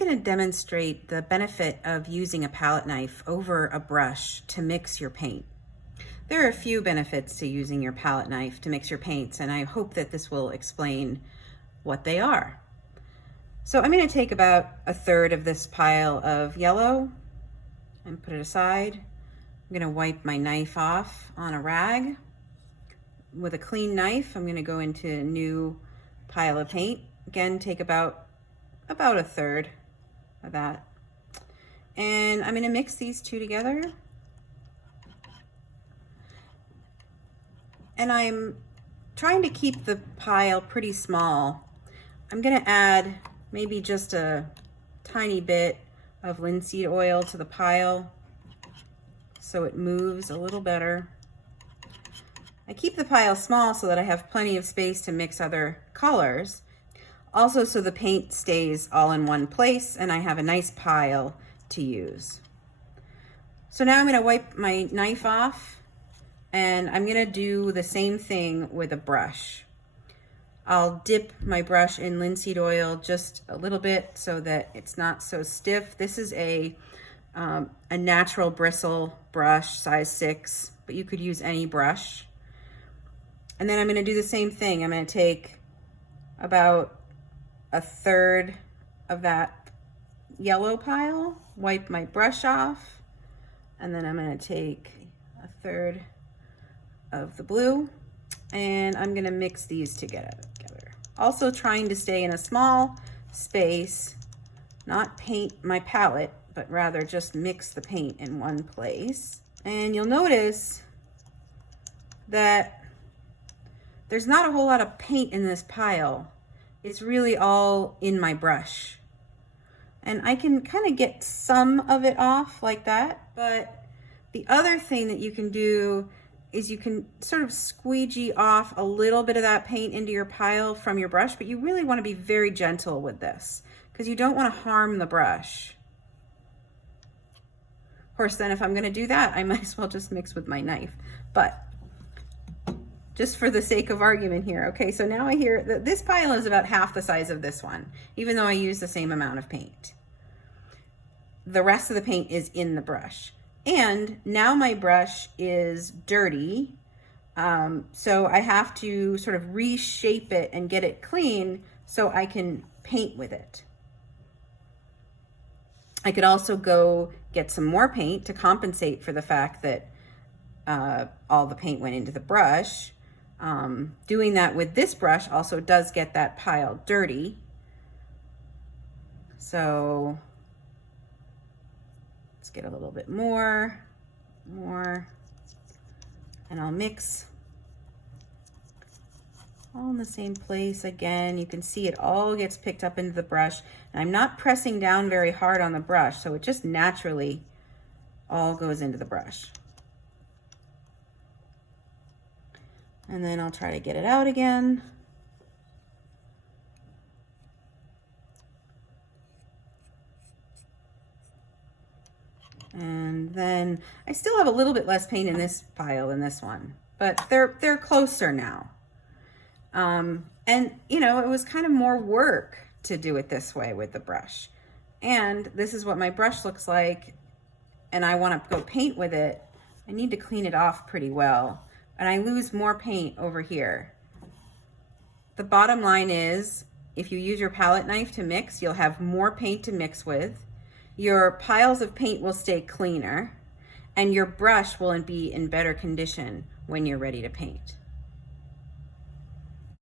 going to demonstrate the benefit of using a palette knife over a brush to mix your paint. There are a few benefits to using your palette knife to mix your paints, and I hope that this will explain what they are. So I'm going to take about a third of this pile of yellow and put it aside. I'm going to wipe my knife off on a rag. With a clean knife, I'm going to go into a new pile of paint. Again, take about a third of that. And I'm going to mix these two together. And I'm trying to keep the pile pretty small. I'm going to add maybe just a tiny bit of linseed oil to the pile so it moves a little better. I keep the pile small so that I have plenty of space to mix other colors. Also, so the paint stays all in one place and I have a nice pile to use. So now I'm going to wipe my knife off and I'm going to do the same thing with a brush. I'll dip my brush in linseed oil just a little bit so that it's not so stiff. This is a natural bristle brush, size 6, but you could use any brush. And then I'm going to do the same thing. I'm going to take about a third of that yellow pile, wipe my brush off, and then I'm going to take a third of the blue, and I'm going to mix these together. Also trying to stay in a small space, not paint my palette, but rather just mix the paint in one place. And you'll notice that there's not a whole lot of paint in this pile. It's really all in my brush. And I can kind of get some of it off like that, but the other thing that you can do is you can sort of squeegee off a little bit of that paint into your pile from your brush, but you really want to be very gentle with this because you don't want to harm the brush. Of course, then if I'm going to do that, I might as well just mix with my knife. But just for the sake of argument here. Okay, so now I hear that this pile is about half the size of this one, even though I use the same amount of paint. The rest of the paint is in the brush. And now my brush is dirty, so I have to sort of reshape it and get it clean so I can paint with it. I could also go get some more paint to compensate for the fact that all the paint went into the brush. Doing that with this brush also does get that pile dirty. So let's get a little bit more, and I'll mix all in the same place. Again, you can see it all gets picked up into the brush, and I'm not pressing down very hard on the brush, so it just naturally all goes into the brush. And then I'll try to get it out again. And then I still have a little bit less paint in this pile than this one, but they're closer now. And you know, it was kind of more work to do it this way with the brush. And this is what my brush looks like, and I want to go paint with it. I need to clean it off pretty well, and I lose more paint over here. The bottom line is, if you use your palette knife to mix, you'll have more paint to mix with. Your piles of paint will stay cleaner, and your brush will be in better condition when you're ready to paint.